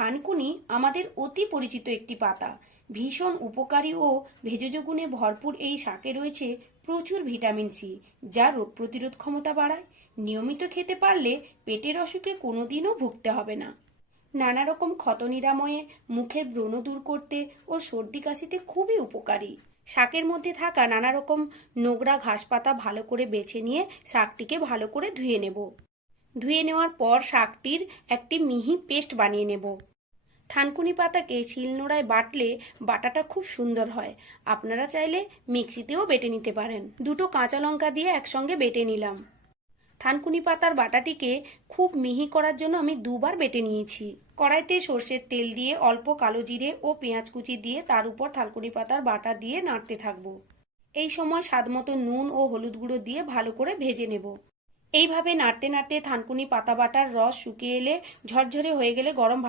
থানকুনি আমাদের অতি পরিচিত একটি পাতা। ভীষণ উপকারী ও ভেষজ গুণে ভরপুর এই শাকে রয়েছে প্রচুর ভিটামিন সি, যা রোগ প্রতিরোধ ক্ষমতা বাড়ায়। নিয়মিত খেতে পারলে পেটের অসুখে কোনোদিনও ভুগতে হবে না। নানা রকম ক্ষত নিরাময়ে, মুখের ব্রণ দূর করতে ও সর্দি কাশিতে খুবই উপকারী। শাকের মধ্যে থাকা নানা রকম নোংরা ঘাস পাতা ভালো করে বেছে নিয়ে শাকটিকে ভালো করে ধুয়ে নেব। ধুয়ে নেওয়ার পর শাকটির একটি মিহি পেস্ট বানিয়ে নেব। থানকুনি পাতাকে শিলনোড়ায় বাটলে বাটাটা খুব সুন্দর হয়। আপনারা চাইলে মিক্সিতেও বেটে নিতে পারেন। দুটো কাঁচা লঙ্কা দিয়ে একসঙ্গে বেটে নিলাম। থানকুনি পাতার বাটাটিকে খুব মিহি করার জন্য আমি দুবার বেটে নিয়েছি। কড়াইতে সর্ষের তেল দিয়ে অল্প কালো জিরে ও পেঁয়াজ কুচি দিয়ে তার উপর থানকুনি পাতার বাটা দিয়ে নাড়তে থাকবো। এই সময় স্বাদমতো নুন ও হলুদ গুঁড়ো দিয়ে ভালো করে ভেজে নেব। এইভাবে নাড়তে নাড়তে থানকুনি পাতা বাটার রস শুকিয়ে এলে, ঝরঝরে হয়ে গেলে গরম